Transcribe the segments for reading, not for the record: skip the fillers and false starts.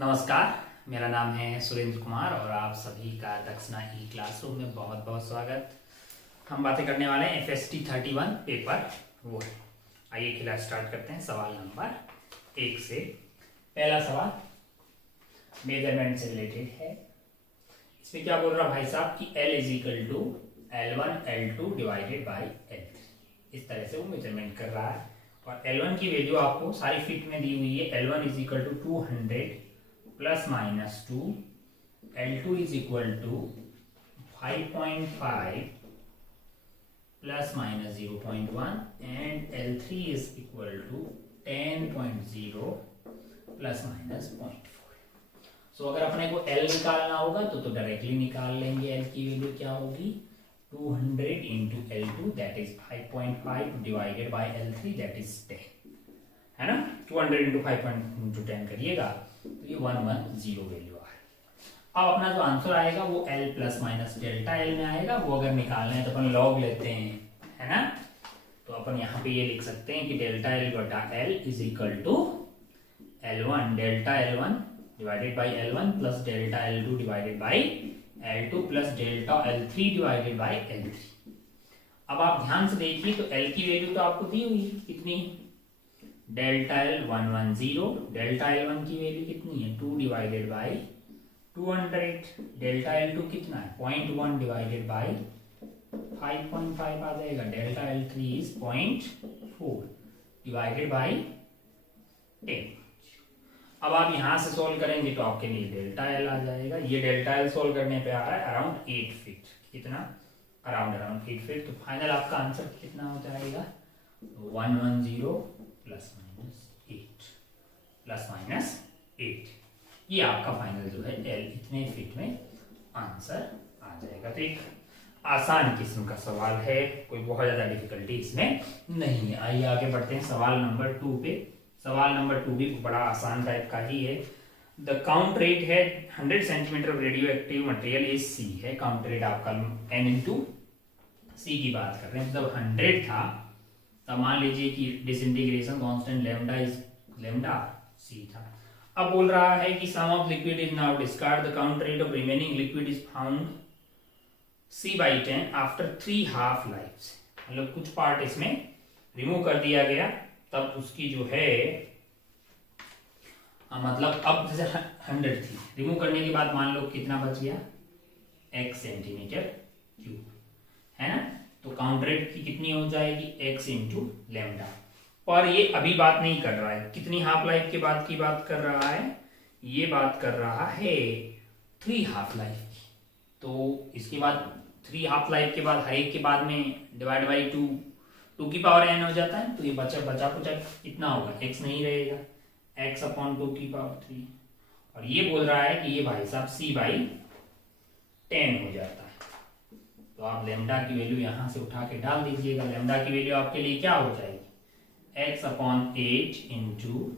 नमस्कार, मेरा नाम है सुरेंद्र कुमार और आप सभी का दक्षिणा ई क्लासरूम में बहुत बहुत स्वागत। हम बातें करने वाले हैं FST 31 पेपर वो है। आइए क्लास स्टार्ट करते हैं। सवाल नंबर 1 से पहला सवाल मेजरमेंट से रिलेटेड है। इसमें क्या बोल रहा भाई साहब कि L is equal to L1 L2 divided by L3। इस तरह से वो मेजरमेंट कर रहा है और L1 की वैल्यू आपको सारी फिट में दी हुई है। L1 is equal to 200 plus minus 2, L2 is equal to 5.5 plus minus 0.1 and L3 is equal to 10.0 plus minus 0.4। So अगर अपने को L निकालना होगा तो डायरेक्टली निकाल लेंगे। L की वैल्यू क्या होगी 200 into L2 that is 5.5 divided by L3 that is 10 है ना। 200 इंटू 5.10 करिएगा तो ये 110 वैल्यू आ रही। अब अपना जो आंसर आएगा वो L plus minus delta L में आएगा। वो अगर निकालना है तो अपन लॉग लेते हैं है ना। तो अपन यहाँ पे ये लिख सकते हैं कि डेल्टा L बटा L is equal to L1 delta L1 divided by L1 plus delta L2 divided by L2 plus delta L3 divided by L3। अब आप ध्यान से देखिए तो L की वैल्यू तो आपको दी हुई है कितनी, डेल्टा L 110। डेल्टा L1 की वैल्यू कितनी है 2 डिवाइडेड बाई 200। डेल्टा L2 कितना है 0.1 डिवाइडेड बाई 5.5 आ जाएगा। Delta L3 is 0.4 divided by 10। अब आप यहां से सॉल्व करेंगे तो आपके लिए डेल्टा L आ जाएगा। ये डेल्टा L सॉल्व करने पे आ रहा है अराउंड 8 फीट। कितना अराउंड 8 फीट। तो फाइनल आपका आंसर कितना हो जाएगा 110 प्लस माइनस 8। ये आपका फाइनल जो है L इतने फीट में आंसर आ जाएगा। तो एक आसान किस्म का सवाल है, कोई बहुत ज्यादा डिफिकल्टी इसमें नहीं है। आइए आगे बढ़ते हैं सवाल नंबर 2 पे। सवाल नंबर 2 भी बड़ा आसान टाइप का ही है। द काउंट रेट है 100 centimetre radio active material is C है। काउंट रेट आपका N इंटू C की बात कर रहे हैं। जब 100 था तब मान लीजिए कि डिसइंटीग्रेशन कांस्टेंट लेमडा C था। अब बोल रहा है कि some of liquid is now discard the count rate of remaining liquid is found C/10 after 3 half lifes. मतलब कुछ पार्ट इसमें रिमूव कर दिया गया तब उसकी जो है मतलब अब जैसे 100 थी, रिमूव करने के बाद मान लो कितना बच गया x सेंटीमीटर क्यूब है ना। तो काउंट रेट की कितनी हो जाएगी x इंटू लेमडा। पर ये अभी बात नहीं कर रहा है कितनी हाफ लाइफ के बाद की बात कर रहा है, ये बात कर रहा है 3 हाफ लाइफ की। तो इसके बाद 3 हाफ लाइफ के बाद हर एक के बाद में डिवाइड बाई 2 की पावर n हो जाता है। तो ये बचा कुछ कितना होगा x नहीं रहेगा, x अपॉन 2 की पावर 3। और ये बोल रहा है कि ये भाई साहब C/10 हो जाता है। तो आप लेमडा की वैल्यू यहां से उठा के डाल दीजिएगा। लेमडा की वैल्यू आपके लिए क्या हो जाएगी x upon 8 into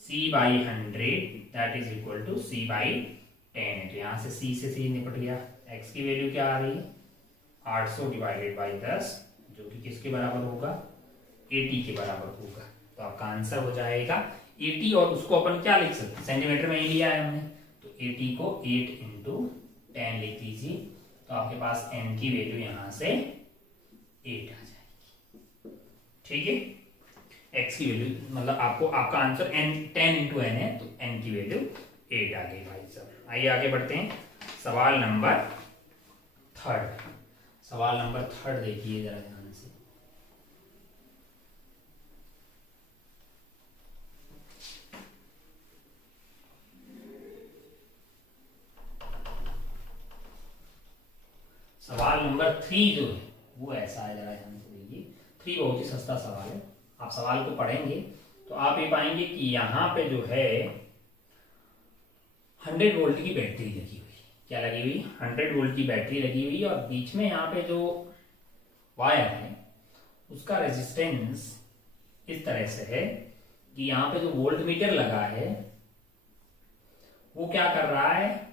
C/100 that is equal to C/10। तो यहां से C से C निपट गया। x की वैल्यू क्या आ रही है 800 डिवाइडेड बाई 10 जो कि किसके बराबर होगा 80 के बराबर होगा। तो आपका आंसर हो जाएगा 80। और उसको अपन क्या लिख सकते हैं सेंटीमीटर में ही लिया है हमने तो 80 को 8 इंटू 10 लिख दीजिए। तो आपके पास n की वैल्यू यहां से 8 आ जाएगी। ठीक है, x की वैल्यू मतलब आपको आपका आंसर 10 इंटू n है तो n की वैल्यू 8 आ गई भाई साहब। आइए आगे बढ़ते हैं सवाल नंबर 3। सवाल नंबर 3 देखिए जरा ध्यान से। सवाल नंबर 3 जो है वो ऐसा है, जरा ध्यान से देखिए। 3 बहुत ही सस्ता सवाल है। आप सवाल को पढ़ेंगे तो आप ये पाएंगे कि यहाँ पे जो है 100 वोल्ट की बैटरी लगी हुई। क्या लगी हुई 100 वोल्ट की बैटरी लगी हुई और बीच में यहाँ पे जो वायर है उसका रेजिस्टेंस इस तरह से है कि यहाँ पे जो वोल्ट मीटर लगा है वो क्या कर रहा है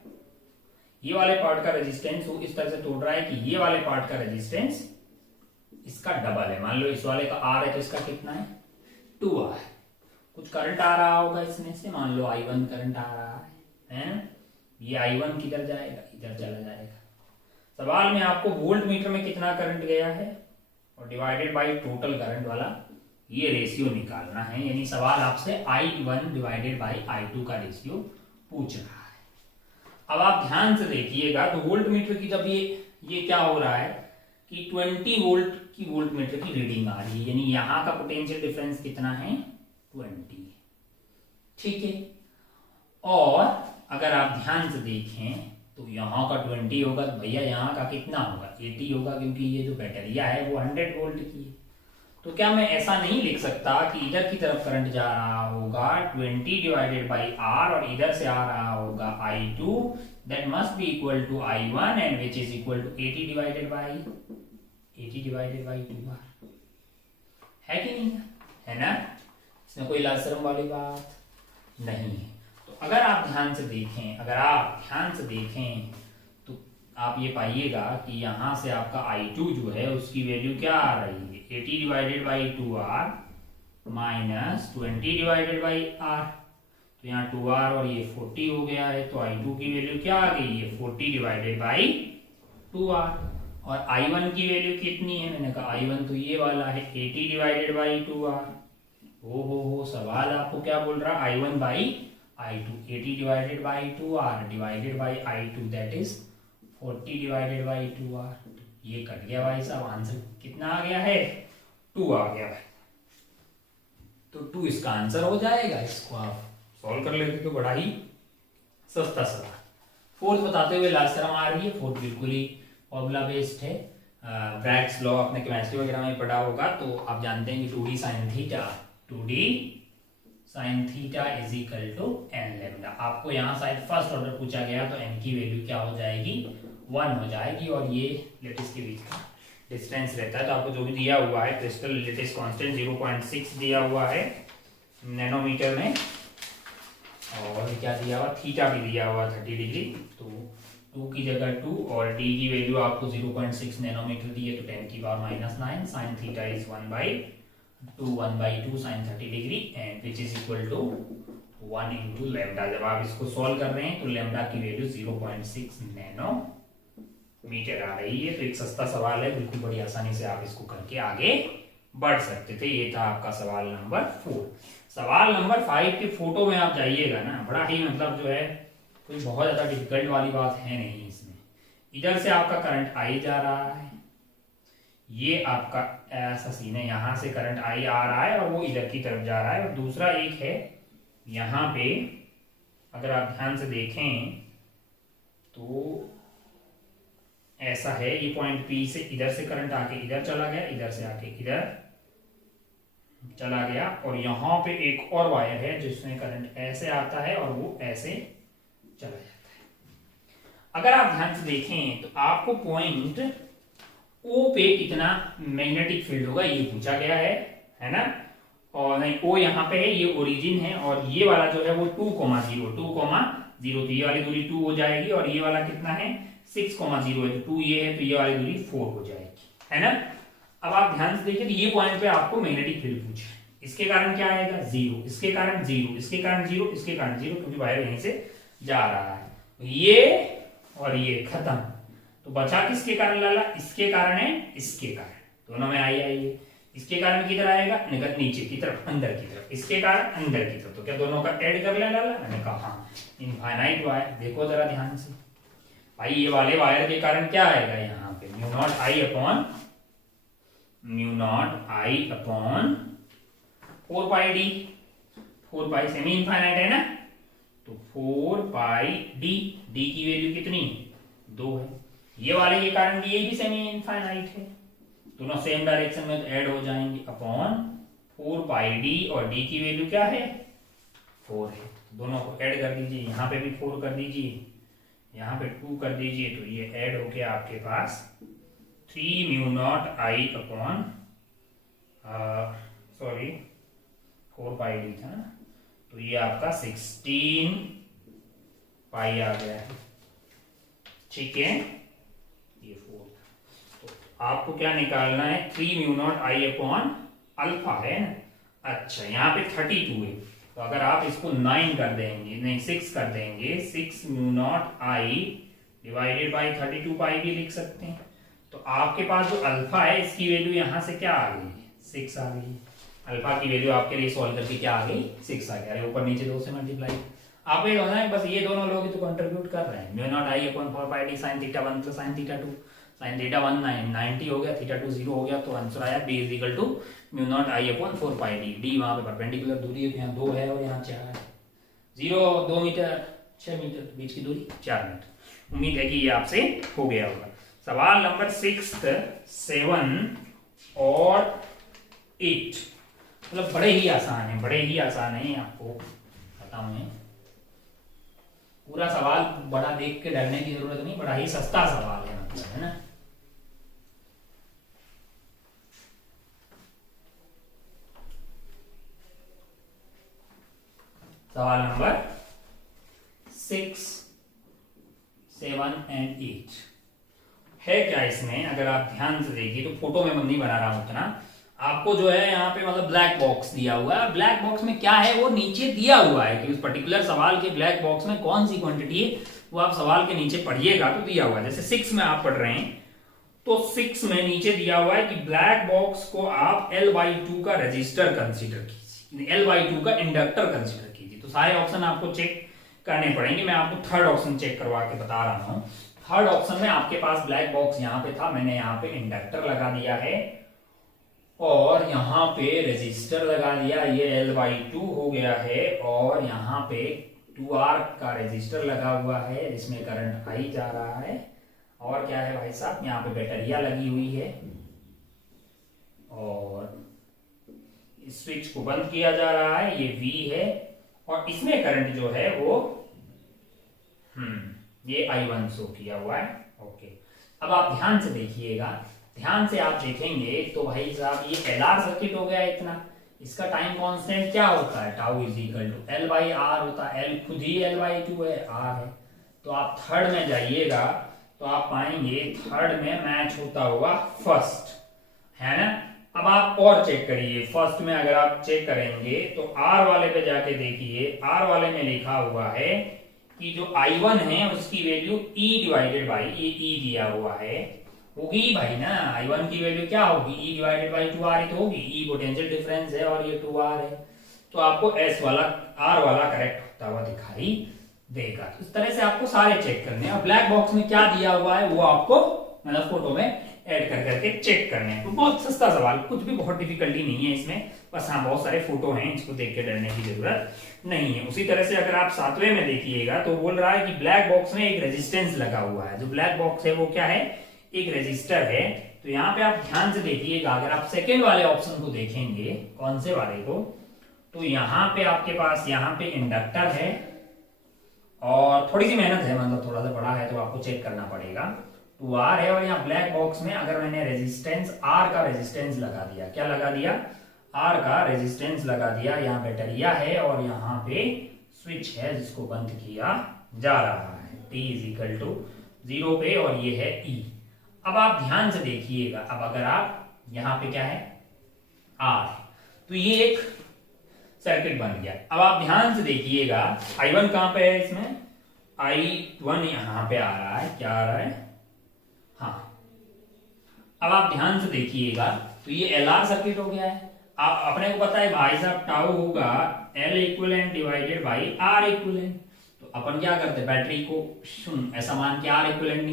ये वाले पार्ट का रेजिस्टेंस वो इस तरह से तोड़ रहा है कि ये वाले पार्ट का रेजिस्टेंस इसका डबल है। मान लो इस वाले का R है तो इसका कितना है 2R। कुछ करंट आ रहा होगा इसमें से, मान लो I1 करंट आ रहा है? ये I1 किधर जाएगा, इधर चला जाएगा। सवाल में आपको वोल्ट मीटर में कितना करंट गया है और डिवाइडेड बाय टोटल करंट वाला ये रेशियो निकालना है, यानी सवाल आपसे I1 डिवाइडेड बाय I2 का रेशियो पूछ रहा है। अब आप ध्यान से देखिएगा तो वोल्ट मीटर की जब ये क्या हो रहा है कि 20 वोल्ट की वोल्ट मीटर की रीडिंग आ रही है, यानी यहां का पोटेंशियल डिफरेंस कितना है, 20, ठीक है। और अगर आप ध्यान से देखें तो यहाँ का 20 होगा तो भैया यहाँ का कितना होगा, 80 होगा, क्योंकि ये जो बैटरिया है वो 100 वोल्ट की है। तो क्या मैं ऐसा नहीं लिख सकता कि इधर की तरफ करंट जा रहा होगा 20 डिवाइडेड बाई R और इधर से आ रहा होगा I2, that must be equal to I1 and which is equal to 80 divided by 2R, है कि नहीं है ना? इसमें कोई लाज शर्म वाली बात नहीं है। तो अगर आप ध्यान से देखें तो आप ये पाइएगा कि यहां से आपका I2 जो है उसकी वैल्यू क्या आ रही है, 80 divided by 2R minus 20 divided by R। तो यहाँ 2R और ये 40 हो गया है, तो I2 की वैल्यू क्या आ गई है, 40 डिवाइडेड बाई 2R। और I1 की वैल्यू कितनी है, मैंने कहा I1 तो ये वाला है 80 डिवाइडेड बाई 2R। हो सवाल आपको क्या बोल रहा है, I1 by I2, 80 divided by 2R divided by I2 that is 40 divided by 2R। ये कट गया भाई साहब, आंसर कितना आ गया है, 2 आ गया भाई। तो 2 इसका आंसर हो जाएगा। इसको आप सॉल्व कर लेते तो बड़ा ही सस्ता सवाल। फोर्थ बताते हुए लास्ट शर्म आ रही है। फोर्थ बिल्कुल ही फॉर्मूला बेस्ड है, ब्रैग्स लॉ आपने केमिस्ट्री वगैरह में पढ़ा होगा। तो आप जानते हैं कि 2D sin theta is equal to n lambda. आपको यहाँ शायद फर्स्ट ऑर्डर पूछा गया तो n की वैल्यू क्या हो जाएगी, 1 हो जाएगी, और ये लेटिस के बीच का डिस्टेंस रहता है। तो आपको जो भी दिया हुआ है क्रिस्टल लेटिस कांस्टेंट 0.6 दिया हुआ है नैनोमीटर में, और क्या दिया हुआ, थीटा भी दिया हुआ 30 डिग्री। तो 2 की जगह 2 और d की वैल्यू आपको 0.6 नैनोमीटर दी है, तो 10 की power -9 sin theta is 1/2 sin 30 degree and which is equal to 1 into lambda. जब आप इसको सॉल्व कर रहे हैं तो लैम्डा की वैल्यू 0.6 नैनोमीटर आ रही है। तो एक सस्ता सवाल है, बिल्कुल बड़ी आसानी से आप इसको करके आगे बढ़ सकते थे। ये था आपका सवाल नंबर 4। सवाल नंबर 5 के फोटो में आप जाइएगा ना, बड़ा ही मतलब जो है कोई बहुत ज्यादा डिफिकल्ट वाली बात है नहीं इसमें। इधर से आपका करंट आई जा रहा है, ये आपका ऐसा सीन है, यहां से करंट आई आ रहा है और वो इधर की तरफ जा रहा है। और दूसरा एक है यहां पे, अगर आप ध्यान से देखें तो ऐसा है, ये पॉइंट P से इधर से करंट आके इधर चला गया, इधर से आके इधर चला गया, और यहां पे एक और वायर है जिसमें करंट ऐसे आता है और वो ऐसे चला जाता है। अगर आप ध्यान से देखें तो आपको पॉइंट O पे कितना मैग्नेटिक फील्ड होगा ये पूछा गया है ना। और नहीं, O यहाँ पे है, ये ओरिजिन है, और ये वाला जो है वो 2,0 तो ये वाली दूरी 2 हो जाएगी, और ये वाला कितना है 6,0 है, तो 2 ये है, तो ये वाली दूरी 4 हो जाएगी, है ना। अब आप ध्यान से देखिए, तो ये पॉइंट पे आपको मैग्नेटिक फील्ड पूछा है, इसके कारण क्या आएगा 0, इसके कारण 0, इसके कारण 0, इसके कारण 0, क्योंकि वायर यहीं से जा रहा है। ये और ये खत्म, तो बचा किसके कारण लाला, इसके कारण है, इसके कारण, दोनों में आई है। इसके कारण किधर आएगा, नीचे की तरफ, अंदर की तरफ, इसके कारण अंदर की तरफ। तो क्या दोनों का ऐड कर ले लाला, मैंने कहा हाँ, इनफाइनाइट वायर। देखो जरा ध्यान से भाई, ये वाले वायर के कारण क्या आएगा यहाँ पे, mu naught I upon 4 pi D, 4 pi semi infinite है ना, तो 4 पाई डी, डी की वैल्यू कितनी 2 है। ये वाले के कारण भी, ये भी सेमी इनफाइनाइट है, दोनों सेम डायरेक्शन में तो ऐड हो जाएंगे, अपॉन 4 पाई डी, और डी की वैल्यू क्या है 4 है, दोनों को ऐड कर दीजिए, यहाँ पे भी 4 कर दीजिए, यहाँ पे 2 कर दीजिए, तो ये ऐड होके आपके पास 3 mu naught I upon 4 pi D था ना, तो ये आपका 16 पाई आ गया है, ठीक है। ये 4, तो आपको क्या निकालना है, 3 mu naught I upon alpha है ना, अच्छा यहाँ पे 32 है, तो अगर आप इसको 9 कर देंगे, नहीं 6 कर देंगे, 6 mu naught I divided by 32 पाई भी लिख सकते हैं। तो आपके पास जो अल्फा है इसकी वैल्यू यहाँ से क्या आ गई है, 6 आ गई। अल्फा की वैल्यू आपके लिए सॉल्व करके क्या आ गई, 6 आ गया। अरे ऊपर नीचे 2 से मल्टीप्लाई, आप ये होना है बस, ये दोनों लोग ही तो कंट्रीब्यूट कर रहे हैं। Mu naught I upon 4 pi D sine theta 1 plus sine theta 2, sine theta 1 90 हो गया, थीटा 2 0 हो गया, तो आंसर आया b is equal to mu naught I upon 4 pi D. D वहां पे परपेंडिकुलर दूरी है, तो यहाँ 2 है और यहाँ 4 है। 0 2 मीटर 6 मीटर, बीच की दूरी 4 मीटर। उम्मीद है कि ये आपसे हो गया होगा। सवाल नंबर 6, 7 और 8, मतलब बड़े ही आसान है, बड़े ही आसान है, आपको बताऊं मैं। पूरा सवाल बड़ा देख के डरने की जरूरत नहीं, बड़ा ही सस्ता सवाल है, मतलब है ना। सवाल नंबर 6, 7 एंड 8 है क्या इसमें, अगर आप ध्यान से देखिए तो फोटो में मैं नहीं बना रहा हूं उतना, आपको जो है यहाँ पे मतलब ब्लैक बॉक्स दिया हुआ है। ब्लैक बॉक्स में क्या है वो नीचे दिया हुआ है कि उस पर्टिकुलर सवाल के ब्लैक बॉक्स में कौन सी क्वांटिटी है वो आप सवाल के नीचे पढ़िएगा तो दिया हुआ है। जैसे 6 में आप पढ़ रहे हैं तो 6 में नीचे दिया हुआ है कि ब्लैक बॉक्स को आप L/2 का रजिस्टर कंसीडर कीजिए, L/2 का इंडक्टर कंसीडर कीजिए। तो सारे ऑप्शन आपको चेक करने पड़ेंगे। मैं आपको थर्ड ऑप्शन चेक करवा के बता रहा हूं। थर्ड ऑप्शन में आपके पास ब्लैक बॉक्स यहाँ पे था, मैंने यहाँ पे इंडक्टर लगा दिया है और यहाँ पे रेजिस्टर लगा दिया, ये L/2 हो गया है और यहाँ पे 2R का रेजिस्टर लगा हुआ है जिसमें करंट आई जा रहा है। और क्या है भाई साहब, यहाँ पे बैटरिया लगी हुई है और स्विच को बंद किया जा रहा है, ये V है और इसमें करंट जो है वो ये I1 शो किया हुआ है। ओके, अब आप ध्यान से देखिएगा, ध्यान से आप देखेंगे तो भाई साहब ये LR सर्किट हो गया इतना। इसका टाइम कांस्टेंट क्या होता है, tau is equal to L/R होता है। L खुद ही L/2 है, R है। तो आप थर्ड में जाइएगा तो आप पाएंगे थर्ड में मैच होता हुआ फर्स्ट, है ना। अब आप और चेक करिए, फर्स्ट में अगर आप चेक करेंगे तो R वाले पे जाके देखिए, R वाले में लिखा हुआ है कि जो I1 है उसकी वैल्यू E डिवाइडेड बाई, ये E दिया हुआ है, होगी भाई ना। I1 की वैल्यू क्या होगी, E डिवाइडेड बाई 2R ही तो होगी। E पोटेंशियल डिफरेंस है और ये 2R है, तो आपको S वाला R वाला करेक्ट होता हुआ दिखाई देगा। इस तरह से आपको सारे चेक करने हैं और ब्लैक बॉक्स में क्या दिया हुआ है वो आपको मतलब फोटो में ऐड कर करके चेक करने हैं। तो बहुत सस्ता सवाल, कुछ भी बहुत डिफिकल्टी नहीं है इसमें, बस हाँ बहुत सारे फोटो हैं, इसको देख के डरने की जरूरत नहीं है। उसी तरह से अगर आप 7वें में देखिएगा तो बोल रहा है कि ब्लैक बॉक्स में एक रेजिस्टेंस लगा हुआ है। जो ब्लैक बॉक्स है वो क्या है, एक रेजिस्टर है। तो यहाँ पे आप ध्यान से देखिएगा, अगर आप सेकेंड वाले ऑप्शन को देखेंगे, कौन से वाले को, तो यहाँ पे आपके पास यहाँ पे इंडक्टर है और थोड़ी सी मेहनत है, मतलब थोड़ा सा बड़ा है तो आपको चेक करना पड़ेगा। 2R है और यहाँ ब्लैक बॉक्स में अगर मैंने रेजिस्टेंस R का रेजिस्टेंस लगा दिया, क्या लगा दिया, R का रेजिस्टेंस लगा दिया, यहाँ बैटरिया है और यहाँ पे स्विच है जिसको बंद किया जा रहा है, T इज इक्वल टू 0 पे और ये है E। अब आप ध्यान से देखिएगा, अब अगर आप यहाँ पे क्या है R, तो ये एक सर्किट बन गया। अब आप ध्यान से देखिएगा I1 कहां पे है, इसमें I1 यहां पे आ रहा है, क्या आ रहा है, हाँ। अब आप ध्यान से देखिएगा तो ये LR सर्किट हो गया है। आप अपने को पता है भाई साहब टाउ होगा L equivalent divided by R equivalent. तो अपन क्या करते, बैटरी को ऐसा मान के R इक्विवेलेंट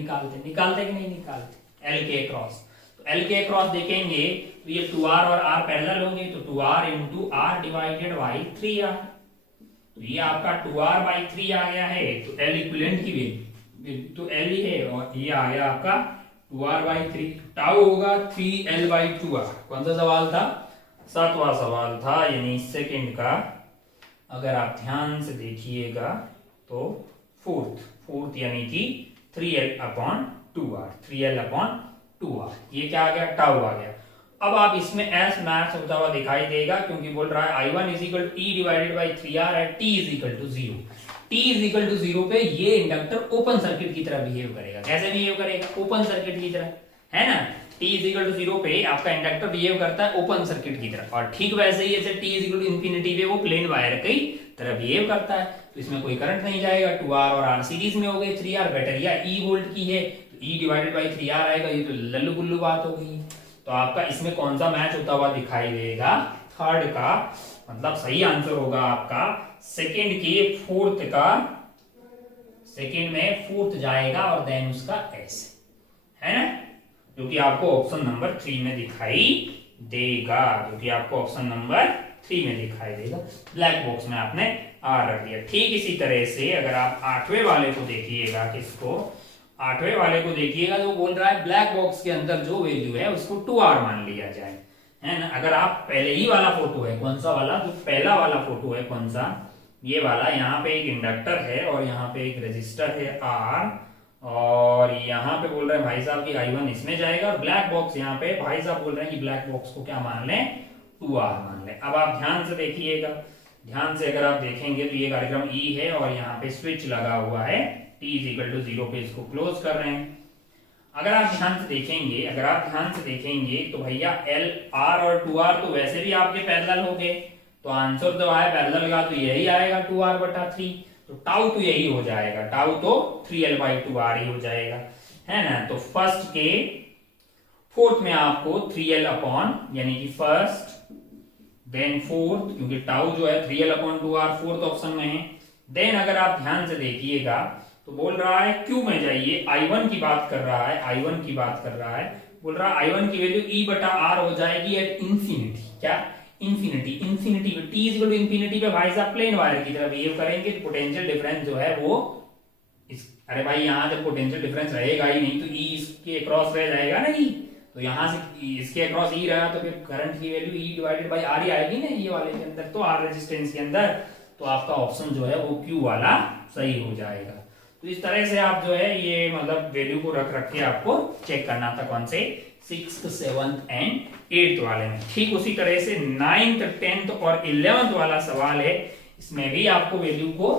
निकालते कि नहीं निकालते, L के अक्रॉस। तो L के अक्रॉस देखेंगे तो ये 2R और R पैरेलल होंगे, तो 2R इंटू R डिवाइडेड बाई 3R। तो ये आपका 2R बाई 3 आ गया है, तो L इक्विवेलेंट की वैल्यू तो L ही है और ये आ गया आपका 2R बाई 3। टाउ होगा 3L बाई 2R। कौन सा सवाल था, 7वां सवाल था, यानी सेकंड का। अगर आप ध्यान से देखिएगा तो फोर्थ यानी कि 3L upon 2R, 3L upon 2R, ये क्या आ गया, टाउ आ गया। अब आप इसमें एस मैच होता हुआ दिखाई देगा क्योंकि बोल रहा है I1 is equal to E डिवाइडेड बाई 3R at T is equal to 0। T is equal to 0 पे ये इंडक्टर ओपन सर्किट की तरह बिहेव करेगा। कैसे बिहेव करेगा, ओपन सर्किट की तरह, है ना। t इज इक्वल टू 0 पे आपका इंडक्टर बिहेव करता है ओपन सर्किट की तरह, और ठीक वैसे ही ऐसे t is equal to infinity पे वो प्लेन वायर की तरह बिहेव करता है, तो इसमें कोई करंट नहीं जाएगा। 2R और R सीरीज में हो गए, 3R बैटरिया E वोल्ट की है, तो E डिवाइडेड बाई 3R आएगा। ये तो लल्लू गुल्लू बात हो गई। तो आपका इसमें कौन सा मैच होता हुआ दिखाई देगा? थर्ड का, मतलब सही आंसर होगा आपका सेकंड के फोर्थ का, सेकंड में फोर्थ जाएगा और देन उसका एस, है ना, जो कि आपको ऑप्शन नंबर 3 में दिखाई देगा, जो कि आपको ऑप्शन नंबर 3 में दिखाई देगा। ब्लैक बॉक्स में आपने आर रख दिया। ठीक इसी तरह से अगर आप 8वें वाले को देखिएगा, किसको? 8वें वाले को देखिएगा, जो बोल रहा है ब्लैक बॉक्स के अंदर जो वैल्यू है उसको 2R मान लिया जाए, है ना। अगर आप पहले ही वाला फोटो है, कौन सा वाला, जो पहला वाला फोटो है, कौन सा, ये वाला, यहाँ पे एक इंडक्टर है और यहाँ पे एक रेजिस्टर है R, और यहाँ पे बोल रहे हैं भाई साहब की I1 इसमें जाएगा, और ब्लैक बॉक्स यहाँ पे भाई साहब बोल रहे हैं कि ब्लैक बॉक्स को क्या मान लें? 2R मान लें। अब आप ध्यान से देखिएगा, ध्यान से अगर आप देखेंगे तो ये कार्यक्रम E है और यहाँ पे स्विच लगा हुआ है, t इज इक्वल टू 0 पे इसको क्लोज कर रहे हैं। अगर आप ध्यान से देखेंगे, अगर आप ध्यान से देखेंगे तो भैया L R और 2R तो वैसे भी आपके पैरेलल हो गए, तो आंसर तो आया पैरेलल का, तो यही आएगा 2R बटा 3, तो टाउ तो यही हो जाएगा, टाउ तो 3L बाई 2R ही हो जाएगा, है ना। तो फर्स्ट के फोर्थ में आपको 3L अपॉन, यानी कि फर्स्ट देन फोर्थ, क्योंकि टाउ जो है 3L upon 2R fourth option में है। देन अगर आप ध्यान से देखिएगा तो बोल रहा है क्यू में जाइए, I1 की बात कर रहा है, I1 की बात कर रहा है, बोल रहा है I1 की वैल्यू E बटा R हो जाएगी एट इंफिनिटी, क्या? इंफिनिटी, इंफिनिटी पे t is equal to infinity पे भाई साहब प्लेन वायर की तरह बिहेव करेंगे, तो पोटेंशियल डिफरेंस जो है वो अरे भाई यहाँ जब पोटेंशियल डिफरेंस रहेगा ही नहीं तो E इसके क्रॉस रह जाएगा ना, E तो यहाँ से इसके अक्रॉस E रहा तो फिर करंट की वैल्यू E डिवाइडेड बाई R ही आएगी ना, ये वाले के अंदर, तो R रेजिस्टेंस के अंदर, तो आपका ऑप्शन जो है वो Q वाला सही हो जाएगा। तो इस तरह से आप जो है ये मतलब वैल्यू को रख के आपको चेक करना था, कौन से? 6th 7th एंड 8th वाले में। ठीक उसी तरह से 9th 10th और 11th वाला सवाल है, इसमें भी आपको वैल्यू को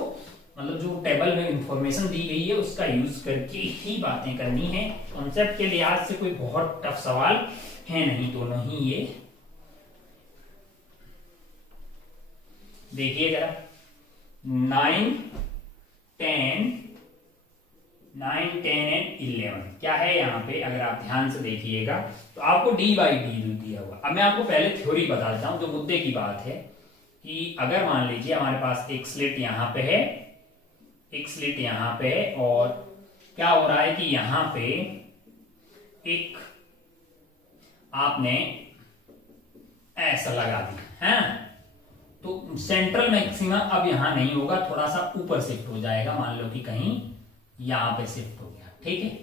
मतलब जो टेबल में इंफॉर्मेशन दी गई है उसका यूज करके ही बातें करनी है। कॉन्सेप्ट के लिहाज से कोई बहुत टफ सवाल है नहीं, दोनों ही ये देखिए जरा, 9, 10 एंड 11 क्या है यहाँ पे, अगर आप ध्यान से देखिएगा तो आपको d बाई डी दिया हुआ। अब मैं आपको पहले थ्योरी बता देता हूं, जो मुद्दे की बात है कि अगर मान लीजिए हमारे पास एक स्लिट यहाँ पे है, एक स्लिट यहाँ पे है, और क्या हो रहा है कि यहाँ पे एक आपने ऐसा लगा दिया है, तो सेंट्रल मैक्सिमा अब यहां नहीं होगा, थोड़ा सा ऊपर शिफ्ट हो जाएगा, मान लो कि कहीं यहां पे शिफ्ट हो गया, ठीक है।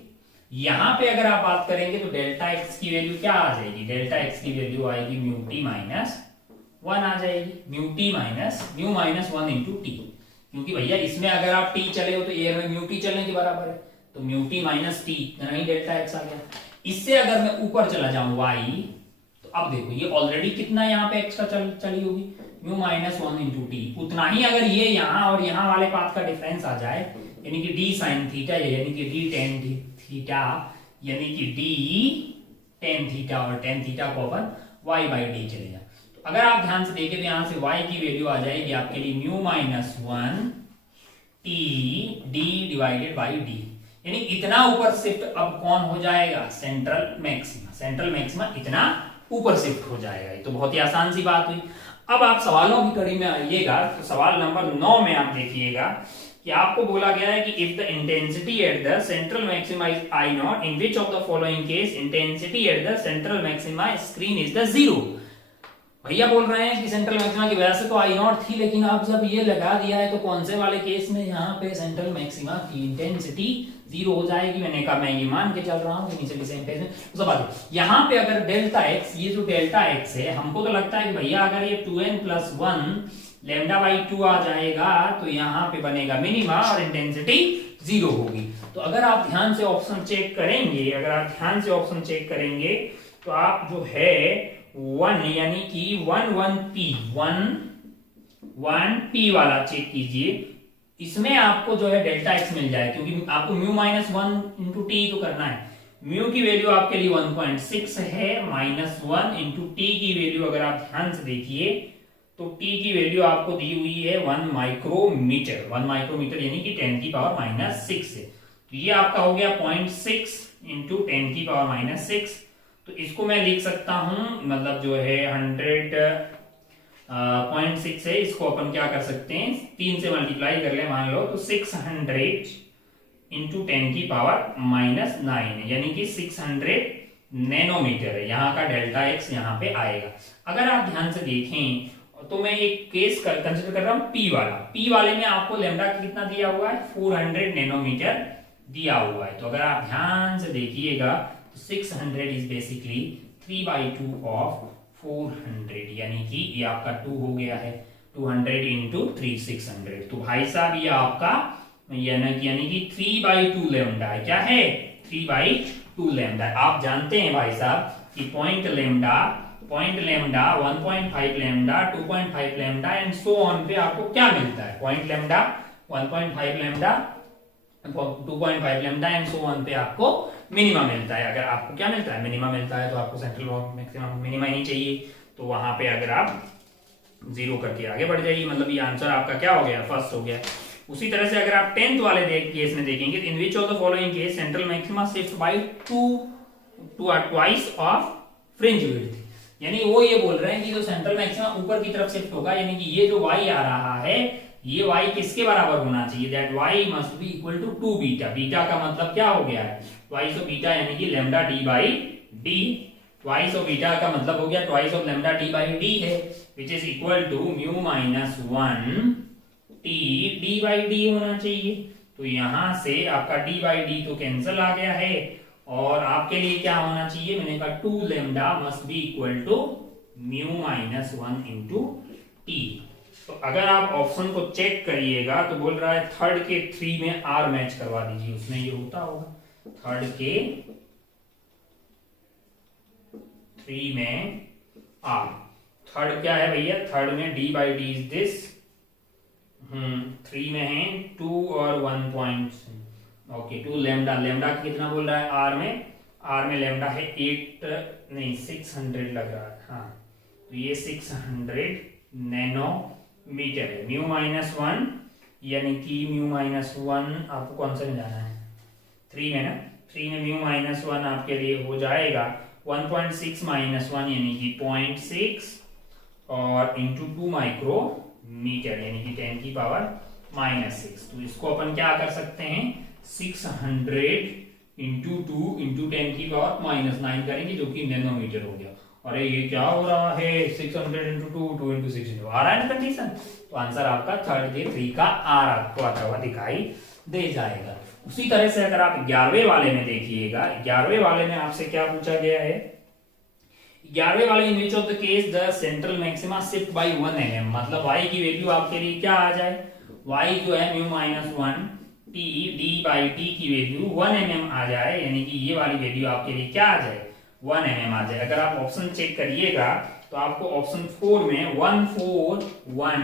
यहां पे अगर आप बात करेंगे तो डेल्टा एक्स की वैल्यू क्या आ जाएगी? डेल्टा एक्स की वैल्यू आएगी म्यू टी माइनस 1 आ जाएगी, म्यू माइनस 1 इंटू टी, क्योंकि भैया इसमें अगर आप टी चले हो तो एयर में म्यू टी चलने के बराबर है, तो म्यू टी माइनस टी, नहीं डेल्टा एक्स आ गया। इससे अगर मैं ऊपर चला जाऊं वाई, तो अब देखो ये ऑलरेडी कितना यहाँ पे एक्स्ट्रा चली होगी, म्यू माइनस 1 इंटू टी, उतना ही अगर ये यहाँ और यहाँ वाले पाथ का डिफरेंस आ जाए, यानी कि डी साइन थीटा, यानी कि डी टेन थीटा, यानी कि डी टेन थीटा, और टेन थीटा को अपन वाई बाई डी चलेगा। तो अगर आप ध्यान से देखें तो यहां से वाई की वैल्यू आ जाएगी आपके लिए mu minus 1 T D divided by D, यानी इतना ऊपर शिफ्ट अब कौन हो जाएगा? सेंट्रल मैक्सिमा, सेंट्रल मैक्सिमा इतना ऊपर शिफ्ट हो जाएगा। ये तो बहुत ही आसान सी बात हुई। अब आप सवालों की कड़ी में आइएगा, तो सवाल नंबर 9 में आप देखिएगा कि आपको बोला गया है कि if the intensity at the central maxima is I not, in which of the following case intensity at the central maxima screen is the 0। भैया बोल रहे हैं कि सेंट्रल मैक्सिमा की वजह से तो आई नॉट थी, लेकिन आप जब ये लगा दिया है तो कौन से वाले केस में यहाँ पे सेंट्रल मैक्सिमा की इंटेंसिटी 0 हो जाएगी? मैंने कहा मैं ये मान के चल रहा हूँ कि नीचे के सेम पेज में सब बात है। यहाँ पे अगर डेल्टा एक्स, ये जो डेल्टा एक्स है, हमको तो लगता है कि भैया अगर ये 2n प्लस 1 लैम्डा बाई 2 आ जाएगा तो यहाँ पे बनेगा मिनिमा और इंटेंसिटी 0 होगी। तो अगर आप ध्यान से ऑप्शन चेक करेंगे, अगर आप ध्यान से ऑप्शन चेक करेंगे तो आप जो है 1 यानी कि 1 पी वाला चेक कीजिए, इसमें आपको जो है डेल्टा एक्स मिल जाए, क्योंकि आपको म्यू माइनस 1 इंटू टी तो करना है, म्यू की वैल्यू आपके लिए 1.6 है, -1 इंटू टी की वैल्यू अगर आप ध्यान से देखिए तो टी की वैल्यू आपको दी हुई है 1 माइक्रोमीटर। 1 माइक्रोमीटर यानी कि 10⁻6 है। तो ये आपका हो गया 0.6 इंटू 10⁻6। तो इसको मैं लिख सकता हूं, मतलब जो है 100.6 है, इसको अपन क्या कर सकते हैं, 3 से मल्टीप्लाई कर ले मान लो, तो 600 इंटू 10⁻9 यानी कि 600 नैनोमीटर है। यहाँ का डेल्टा एक्स यहाँ पे आएगा। अगर आप ध्यान से देखें तो मैं एक केस कंसिडर कर रहा हूं पी वाला। पी वाले में आपको लेमडा कितना दिया हुआ है, 400 नैनोमीटर दिया हुआ है। तो अगर आप ध्यान से देखिएगा तो 600 इज बेसिकली 3/2 ऑफ 400, यानी कि ये आपका 2 हो गया है। 200 इंटू 3 600। तो भाई साहब ये आपका यानी कि 3/2 लेमडा है। क्या है, 3/2 लेमडा। आप जानते हैं भाई साहब कि point lambda 1.5 lambda 2.5 lambda and so on पे आपको क्या मिलता है, point lambda 1.5 lambda 2.5 lambda and so on पे आपको मिनिमम मिलता है। अगर आपको क्या मिलता है, मिनिमम मिलता है, तो आपको सेंट्रल मैक्सिमम मिनिमा ही चाहिए। तो वहां पे अगर आप 0 करके आगे बढ़ जाइए, मतलब ये आंसर आपका क्या हो गया, फर्स्ट हो गया। उसी तरह से अगर आप 10th वाले केस में देखेंगे, in which of the following case central maxima shift by twice of fringe width, यानी वो ये बोल रहे हैं कि जो सेंट्रल मैक्सिमा ऊपर की तरफ शिफ्ट होगा, यानी कि ये जो y आ रहा है, ये y किसके बराबर होना चाहिए, that y must be equal to 2 beta. Beta का मतलब क्या हो गया है, ट्वाइस ऑफ बीटा यानी कि lambda D by D. Twice of beta का मतलब हो गया twice of lambda D by D है, which is equal to mu minus 1 T D by D होना चाहिए। तो यहां से आपका डी बाई डी तो कैंसिल आ गया है, और आपके लिए क्या होना चाहिए, मैंने कहा 2 lambda must be equal to mu minus 1 into T. तो अगर आप ऑप्शन को चेक करिएगा तो बोल रहा है थर्ड के 3 में आर मैच करवा दीजिए, उसमें ये होता होगा। थर्ड के 3 में आर, थर्ड क्या है भैया, थर्ड में D by D is this, 3 में है 2 और 1 पॉइंट, ओके 2 लेमडा। लेमडा कितना बोल रहा है, आर में लेमडा है 8 नहीं 600 लग रहा है, हाँ तो ये 600 नैनोमीटर है। म्यू माइनस 1 यानी कि म्यू माइनस 1 आपको कौन सा में जाना है, 3 में ना, 3 में म्यू माइनस 1 आपके लिए हो जाएगा 1.6 माइनस 1 यानी कि 0.6 और इंटू 2 माइक्रोमीटर यानी कि 10⁻⁻6। तो इसको अपन क्या कर सकते हैं, 600 इंटू 2 इंटू 10⁻⁻9 करेंगे, जो कि नैनोमीटर हो गया। अरे ये क्या हो रहा है, 600 इंटू 2 2 इंटू 6 आ रहा है ना कंडीशन। तो आंसर आपका थर्ड के 3 का आर आपको आता हुआ दिखाई दे जाएगा। उसी तरह से अगर आप 11वें वाले में देखिएगा, 11वें वाले में आपसे क्या पूछा गया है, 11वें वाले in which of the case the central maxima shift by 1 mm, मतलब y की वैल्यू आपके लिए क्या आ जाए, y जो है mu minus 1 T D by T की वैल्यू 1 mm आ जाए, यानी कि ये वाली वैल्यू आपके लिए क्या आ जाए, 1 mm आ जाए। अगर आप ऑप्शन चेक करिएगा तो आपको ऑप्शन 4 में 1 4 1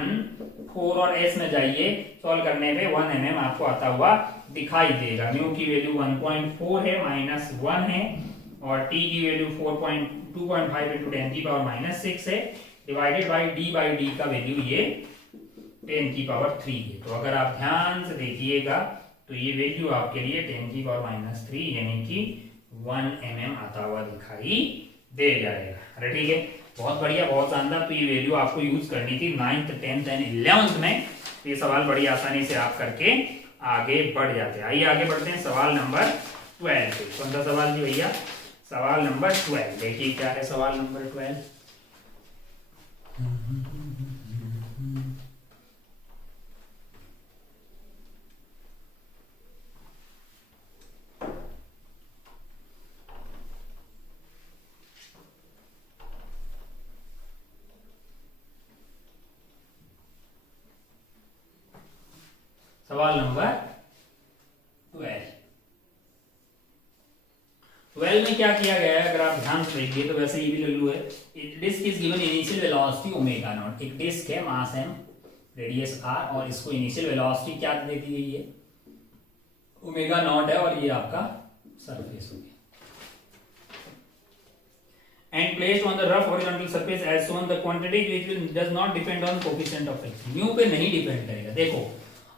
4 और s में जाइए, सॉल्व करने पे 1 mm आपको आता हुआ दिखाई देगा। म्यू की वैल्यू 1.4 है, माइनस 1 है, और t की वैल्यू 2.5 इंटू 10⁻⁻6 है, डिवाइडेड बाई डी का वैल्यू ये 10⁻³ है। तो अगर आप ध्यान से देखिएगा तो ये वैल्यू आपके लिए 10⁻³ यानी कि 1 mm आता हुआ दिखाई दे जाएगा। अरे ठीक है, बहुत बढ़िया, बहुत शानदार। तो ये वैल्यू आपको यूज करनी थी 9th 10th एंड 11th में। ये सवाल बड़ी आसानी से आप करके आगे बढ़ जाते हैं। आइए आगे बढ़ते हैं सवाल नंबर 12 पे। कौन सा सवाल जी भैया, सवाल नंबर 12। देखिए क्या है सवाल नंबर 12। सवाल नंबर 12 में क्या किया गया है, अगर आप ध्यान से देखिए तो वैसे ये भी वैल्यू है। Disc is given initial velocity omega naught, एक डिस्क है, मास m, रेडियस r, और इसको इनिशियल वेलोसिटी क्या दे दी गई है, ओमेगा नॉट है, और ये आपका सरफेस हो गया। and placed on the rough horizontal surface as shown, the quantity which will does not depend on coefficient of friction. Mu पे नहीं डिपेंड करेगा। देखो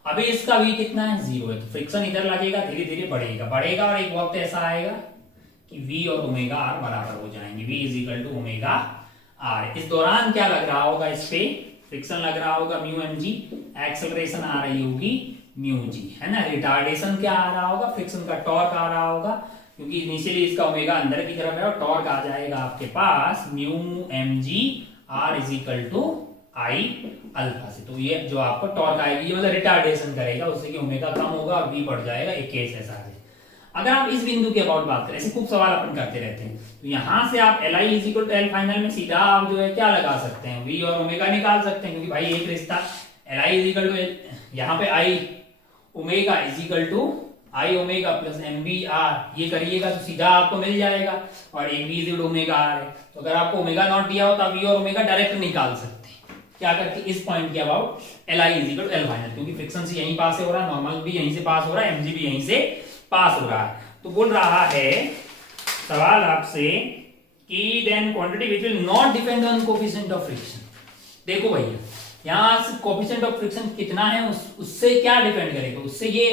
अभी इसका v कितना है, 0 है, तो फ्रिक्शन इधर लगेगा, धीरे धीरे बढ़ेगा और एक वक्त ऐसा आएगा कि v और ओमेगा r बराबर हो जाएंगे, v is equal to omega r। इस दौरान क्या लग रहा होगा, इस पे फ्रिक्शन लग रहा होगा म्यू एम जी, एक्सेलरेशन आ रही होगी म्यू जी, है ना। रिटार्डेशन क्या आ रहा होगा, फ्रिक्शन का टॉर्क आ रहा होगा, क्योंकि इनिशियली इसका ओमेगा अंदर की तरफ है और टॉर्क आ जाएगा आपके पास mu M G R is equal to I alpha से। तो ये जो आपको टॉर्क आएगी, ये मतलब रिटार्डेशन करेगा, उससे कि ओमेगा कम होगा और v बढ़ जाएगा, एक केस ऐसा है। अगर आप इस बिंदु के अबाउट बात करें, ऐसे खूब सवाल अपन करते रहते हैं, तो यहां से आप Li is equal to L final में सीधा आप जो है क्या लगा सकते हैं, v और ओमेगा निकाल सकते हैं, क्योंकि भाई एक रिश्ता Li इज इक्वल टू यहाँ पे I omega is equal to I omega plus M B R, ये करिएगा तो सीधा आपको मिल जाएगा, और एक भी इज ओमेगा आर है। तो अगर आपको ओमेगा नॉट दिया हो तो v और ओमेगा डायरेक्ट निकाल सकते हैं, क्या करके इस पॉइंट के about Li is equal to L final, क्योंकि फ्रिक्शन से यहीं पास हो रहा है, नॉर्मल भी यहीं से पास हो रहा है, mg भी यहीं से पास हो रहा है। तो बोल रहा है सवाल आपसे कि then quantity which will not depend on coefficient of friction. देखो भैया यहाँ से कोएफिशिएंट ऑफ फ्रिक्शन कितना है, उससे क्या डिपेंड करेगा, उससे ये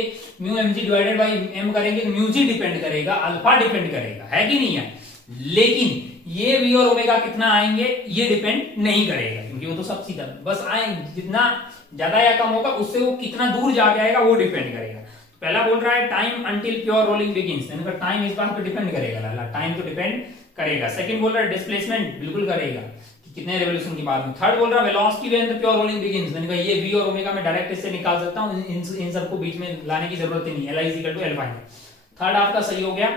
mu M G divided by M करेंगे तो म्यू जी डिपेंड करेगा, अल्फा डिपेंड करेगा, है कि नहीं है। लेकिन ये v और ओमेगा कितना आएंगे ये डिपेंड नहीं करेगा, क्योंकि वो तो सब सीधा बस आएंगे, जितना ज्यादा या कम होगा उससे वो कितना दूर जाके आएगा वो डिपेंड करेगा। तो पहला बोल रहा है time until pure rolling begins, यानी टाइम इस बात पे डिपेंड करेगा, टाइम तो डिपेंड करेगा। सेकंड बोल रहा है डिस्प्लेसमेंट, बिल्कुल करेगा, कितने रेवोल्यूशन के बाद में। थर्ड बोल रहा है velocity when the pure rolling begins, मैंने कहा ये v और ओमेगा में डायरेक्ट इससे निकाल सकता हूं, इन सबको बीच में लाने की जरूरत ही नहीं, Li is equal to L final. Third आपका सही हो गया।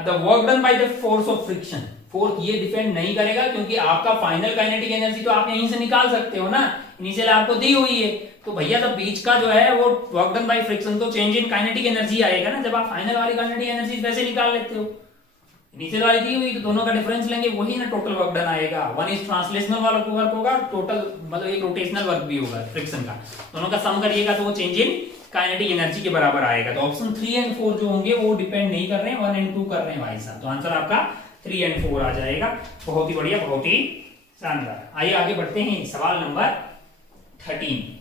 The work done by the force of friction, fourth ये डिपेंड नहीं करेगा, क्योंकि आपका फाइनल काइनेटिक एनर्जी तो आप यहीं से निकाल सकते हो ना, इनिशियल आपको दी हुई है, तो भैया तब बीच का जो है वो वर्क डन बाय फ्रिक्शन, तो चेंज इन काइनेटिक एनर्जी आएगा ना, जब आप फाइनल वाली काइनेटिक एनर्जी वैसे निकाल लेते हो, इनिशियल वाली दी हुई तो दोनों का डिफरेंस लेंगे, वही ना टोटल वर्क डन आएगा। वन इज ट्रांसलेशनल वाला वर्क होगा, टोटल मतलब एक रोटेशनल वर्क भी होगा फ्रिक्शन का, दोनों का सम करिएगा तो वो चेंज इन काइनेटिक एनर्जी के बराबर आएगा। तो ऑप्शन 3 एंड 4 जो होंगे वो डिपेंड नहीं कर रहे हैं, 1 एंड 2 कर रहे हैं भाई साहब, तो आंसर आपका 3 एंड 4 आ जाएगा। बहुत ही बढ़िया, बहुत ही शानदार। आइए आगे बढ़ते हैं सवाल नंबर 13।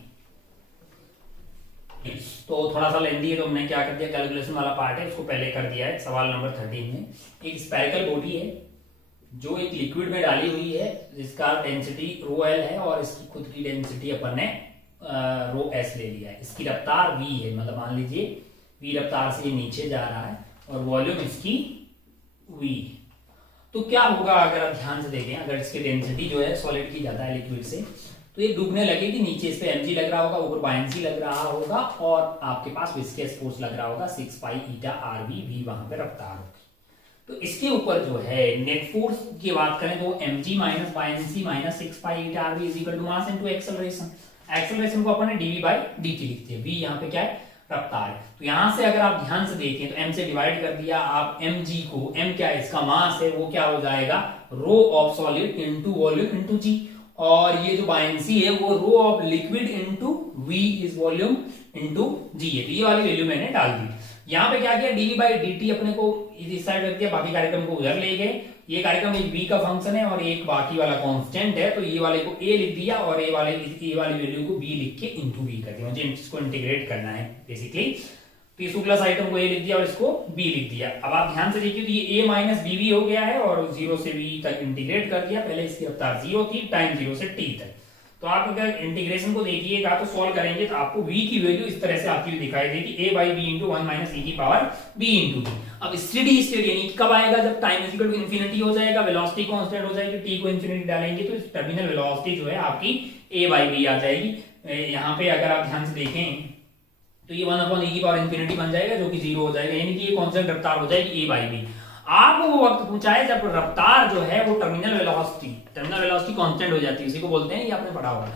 तो थोड़ा सा लेंदी है, तो हमने क्या कर दिया, कैलकुलेशन वाला पार्ट है उसको पहले कर दिया है। सवाल नंबर 13 में एक स्फेरिकल बॉडी है जो एक लिक्विड में डाली हुई है, जिसका डेंसिटी रो एल है और इसकी खुद की डेंसिटी अपन ने रो एस ले लिया है। इसकी रफ्तार v है, मतलब मान लीजिए v रफ्तार से ये नीचे जा रहा है और वॉल्यूम इसकी v। तो क्या होगा अगर आप ध्यान से देखें, अगर इसकी डेंसिटी जो है सॉलिड की ज्यादा है लिक्विड से, तो ये डूबने लगेगी, नीचे इस पे mg लग रहा होगा, ऊपर बायंसी लग रहा होगा और आपके पास विस्कस फोर्स लग रहा होगा 6 पाई ईटा rv, v वहां पे रफ्तार होगी। तो इसके ऊपर जो है नेट फोर्स की बात करें तो mg minus buoyancy minus 6 pi eta rv is equal to mass into acceleration. Acceleration को अपन ने dv बाई dt लिखते हैं, v यहाँ पे क्या है, रफ्तार। तो यहां से अगर आप ध्यान से देखें तो m से डिवाइड कर दिया आप mg को, m क्या है, इसका मास है, वो क्या हो जाएगा, rho of solid into volume into g, और ये जो बायंसी है वो rho of liquid into v is volume into g है। ये वाली वैल्यू मैंने डाल दी। यहाँ पे क्या किया, dv बाई dt अपने को इस साइड रख दिया, बाकी कार्यक्रम को उधर ले गए। ये कार्यक्रम एक v का फंक्शन है और एक बाकी वाला कांस्टेंट है, तो ये वाले को a लिख दिया और ए वाली वैल्यू को b लिख के इनटू v कर दिया। मुझे इसको इंटीग्रेट करना है बेसिकली, तो इस प्लस आइटम को a लिख दिया और इसको b लिख दिया। अब आप ध्यान से देखिए तो ये a माइनस bv हो गया है और 0 से v तक इंटीग्रेट कर दिया। पहले इसकी रफ्तार 0 थी, टाइम 0 से t तक। तो आप अगर इंटीग्रेशन को देखिएगा तो सॉल्व करेंगे तो आपको v की वैल्यू इस तरह से आती हुई दिखाई देगी, a by b into 1 minus e की पावर b इंटू t। अब स्टेडी स्टेट यानी कब आएगा, जब time is equal to infinity हो जाएगा, वेलोसिटी कांस्टेंट हो जाएगी, t को इन्फिनिटी डालेंगे तो टर्मिनल वेलोसिटी जो है आपकी a बाई b आ जाएगी। यहाँ पे अगर आप ध्यान से देखें तो ये 1 अपॉन e की पावर इन्फिनिटी बन जाएगा, जो कि 0 हो जाएगा, यानी कि ये कांस्टेंट रफ्तार हो जाएगी a बाई b। आपको वो वक्त पूछा है जब रफ्तार जो है वो टर्मिनल वेलोसिटी कांस्टेंट हो जाती है, उसी को बोलते हैं, ये आपने पढ़ा होगा।